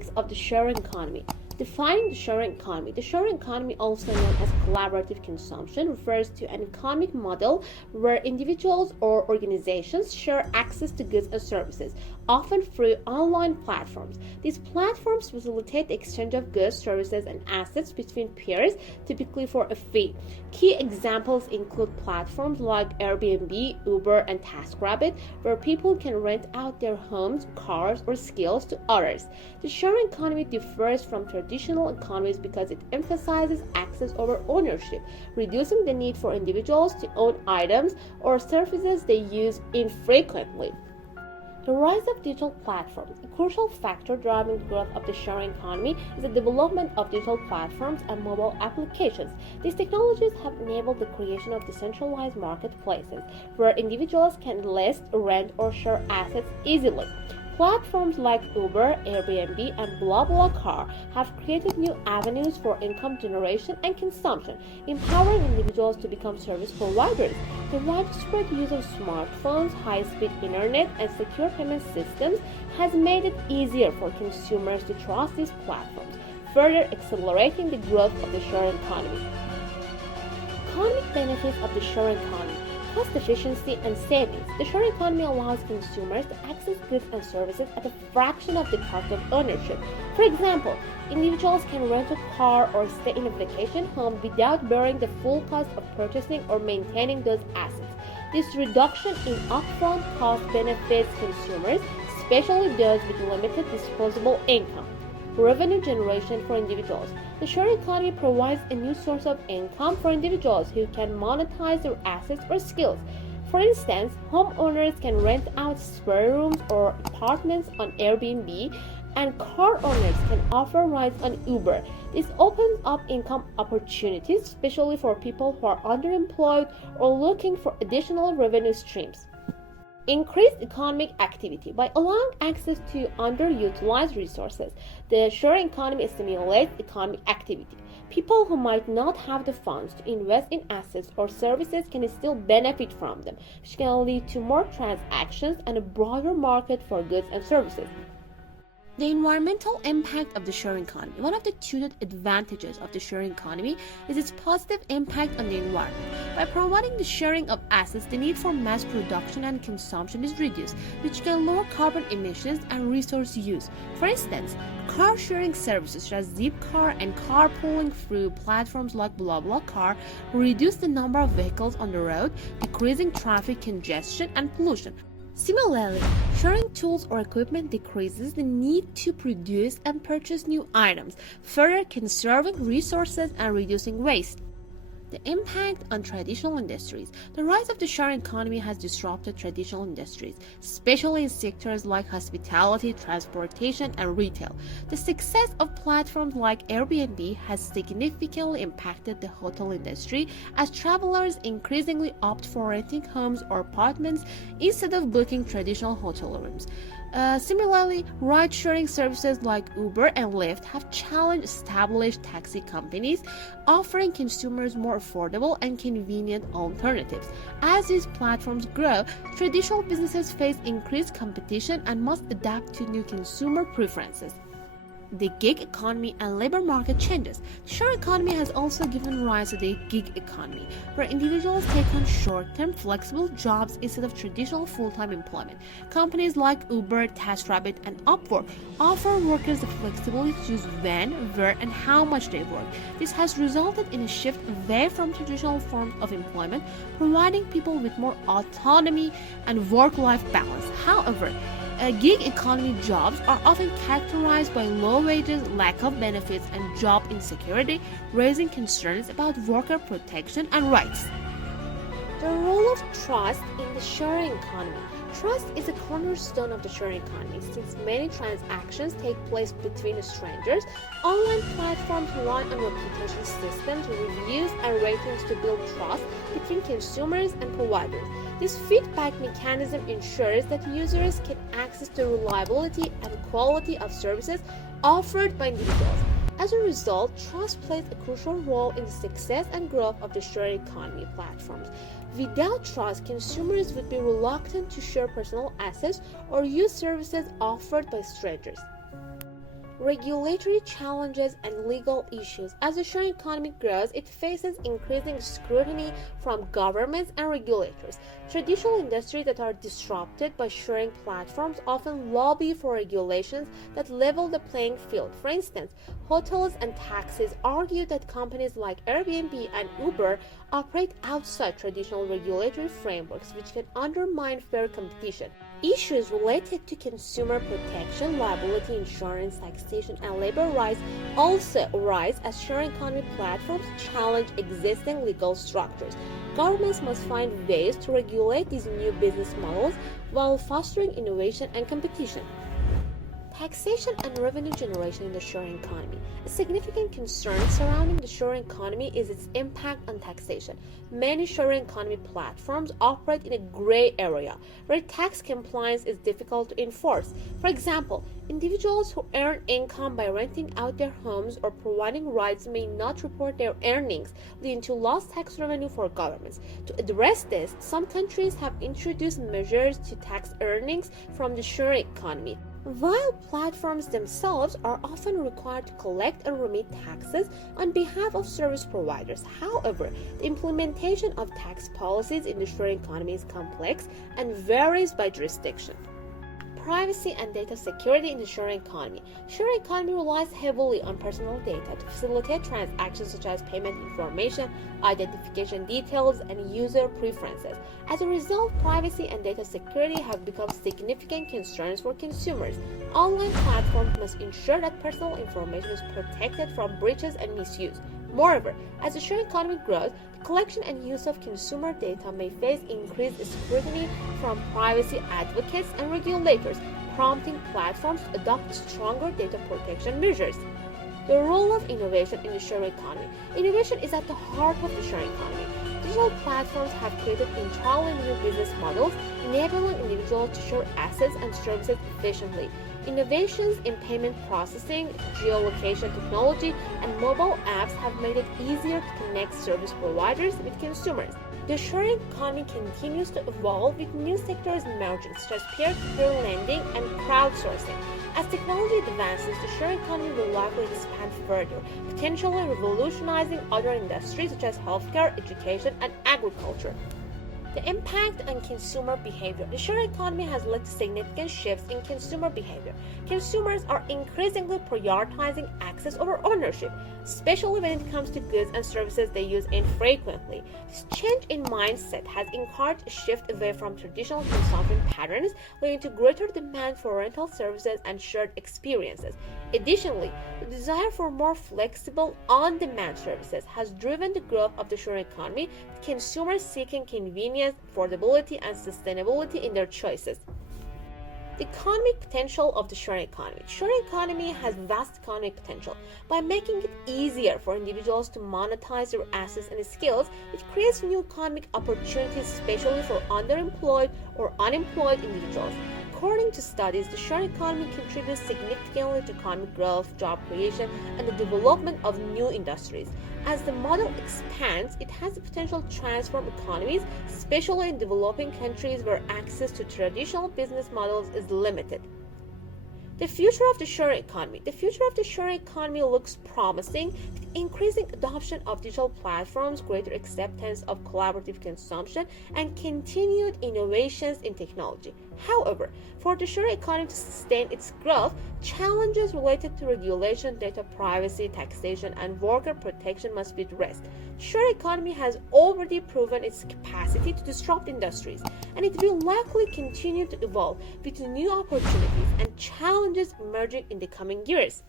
Dynamics of the sharing economy. Defining the sharing economy. The sharing economy, also known as collaborative consumption, refers to an economic model where individuals or organizations share access to goods and services, often through online platforms. These platforms facilitate the exchange of goods, services, and assets between peers, typically for a fee. Key examples include platforms like Airbnb, Uber, and TaskRabbit, where people can rent out their homes, cars, or skills to others. The sharing economy differs from traditional economies because it emphasizes access over ownership, reducing the need for individuals to own items or services they use infrequently. The rise of digital platforms. A crucial factor driving the growth of the sharing economy is the development of digital platforms and mobile applications. These technologies have enabled the creation of decentralized marketplaces where individuals can list, rent, or share assets easily. Platforms like Uber, Airbnb, and BlaBlaCar have created new avenues for income generation and consumption, empowering individuals to become service providers. The widespread use of smartphones, high-speed internet, and secure payment systems has made it easier for consumers to trust these platforms, further accelerating the growth of the sharing economy. Economic benefits of the sharing economy. Cost efficiency and savings. The sharing economy allows consumers to access goods and services at a fraction of the cost of ownership. For example, individuals can rent a car or stay in a vacation home without bearing the full cost of purchasing or maintaining those assets. This reduction in upfront cost benefits consumers, especially those with limited disposable income. Revenue generation for individuals. The sharing economy provides a new source of income for individuals who can monetize their assets or skills. For instance, homeowners can rent out spare rooms or apartments on Airbnb, and car owners can offer rides on Uber. This opens up income opportunities, especially for people who are underemployed or looking for additional revenue streams. Increased economic activity. By allowing access to underutilized resources, the sharing economy stimulates economic activity. People who might not have the funds to invest in assets or services can still benefit from them, which can lead to more transactions and a broader market for goods and services. The environmental impact of the sharing economy. One of the two advantages of the sharing economy is its positive impact on the environment. By promoting the sharing of assets, the need for mass production and consumption is reduced, which can lower carbon emissions and resource use. For instance, car sharing services such as Zipcar and carpooling through platforms like BlaBlaCar reduce the number of vehicles on the road, decreasing traffic congestion and pollution. Similarly, sharing tools or equipment decreases the need to produce and purchase new items, further conserving resources and reducing waste. The impact on traditional industries. The rise of the sharing economy has disrupted traditional industries, especially in sectors like hospitality, transportation, and retail. The success of platforms like Airbnb has significantly impacted the hotel industry as travelers increasingly opt for renting homes or apartments instead of booking traditional hotel rooms. Similarly, ride-sharing services like Uber and Lyft have challenged established taxi companies, offering consumers more affordable and convenient alternatives. As these platforms grow, traditional businesses face increased competition and must adapt to new consumer preferences. The gig economy and labor market changes. The sharing economy has also given rise to the gig economy, where individuals take on short-term, flexible jobs instead of traditional full-time employment. Companies like Uber, TaskRabbit, and Upwork offer workers the flexibility to choose when, where, and how much they work. This has resulted in a shift away from traditional forms of employment, providing people with more autonomy and work-life balance. However, gig economy jobs are often characterized by low wages, lack of benefits, and job insecurity, raising concerns about worker protection and rights. The role of trust in the sharing economy. Trust is a cornerstone of the sharing economy. Since many transactions take place between strangers, online platforms rely on reputation systems, reviews, and ratings to build trust between consumers and providers. This feedback mechanism ensures that users can access the reliability and quality of services offered by individuals. As a result, trust plays a crucial role in the success and growth of the sharing economy platforms. Without trust, consumers would be reluctant to share personal assets or use services offered by strangers. Regulatory challenges and legal issues. As the sharing economy grows, it faces increasing scrutiny from governments and regulators. Traditional industries that are disrupted by sharing platforms often lobby for regulations that level the playing field. For instance, hotels and taxis argue that companies like Airbnb and Uber operate outside traditional regulatory frameworks, which can undermine fair competition. Issues related to consumer protection, liability insurance, taxation, and labor rights also arise as sharing economy platforms challenge existing legal structures. Governments must find ways to regulate these new business models while fostering innovation and competition. Taxation and revenue generation in the sharing economy. A significant concern surrounding the sharing economy is its impact on taxation. Many sharing economy platforms operate in a gray area where tax compliance is difficult to enforce. For example, individuals who earn income by renting out their homes or providing rides may not report their earnings, leading to lost tax revenue for governments. To address this, some countries have introduced measures to tax earnings from the sharing economy. While platforms themselves are often required to collect and remit taxes on behalf of service providers, however, the implementation of tax policies in the sharing economy is complex and varies by jurisdiction. Privacy and data security in the sharing economy. Sharing economy relies heavily on personal data to facilitate transactions such as payment information, identification details, and user preferences. As a result, privacy and data security have become significant concerns for consumers. Online platforms must ensure that personal information is protected from breaches and misuse. Moreover, as the sharing economy grows, the collection and use of consumer data may face increased scrutiny from privacy advocates and regulators, prompting platforms to adopt stronger data protection measures. The role of innovation in the sharing economy. Innovation is at the heart of the sharing economy. Digital platforms have created entirely new business models, enabling individuals to share assets and services efficiently. Innovations in payment processing, geolocation technology, and mobile apps have made it easier to connect service providers with consumers. The sharing economy continues to evolve with new sectors emerging, such as peer-to-peer lending and crowdsourcing. As technology advances, the sharing economy will likely expand further, potentially revolutionizing other industries such as healthcare, education, and agriculture. The impact on consumer behavior. The sharing economy has led to significant shifts in consumer behavior. Consumers are increasingly prioritizing access over ownership, especially when it comes to goods and services they use infrequently. This change in mindset has encouraged a shift away from traditional consumption patterns, leading to greater demand for rental services and shared experiences. Additionally, the desire for more flexible, on-demand services has driven the growth of the sharing economy, with consumers seeking convenience, affordability, and sustainability in their choices. The economic potential of the sharing economy. The sharing economy has vast economic potential. By making it easier for individuals to monetize their assets and skills, it creates new economic opportunities, especially for underemployed or unemployed individuals. According to studies, the sharing economy contributes significantly to economic growth, job creation, and the development of new industries. As the model expands, it has the potential to transform economies, especially in developing countries where access to traditional business models is limited. The future of the sharing economy. The future of the sharing economy looks promising, with increasing adoption of digital platforms, greater acceptance of collaborative consumption, and continued innovations in technology. However, for the sharing economy to sustain its growth, challenges related to regulation, data privacy, taxation, and worker protection must be addressed. The sharing economy has already proven its capacity to disrupt industries, and it will likely continue to evolve with new opportunities and challenges emerging in the coming years.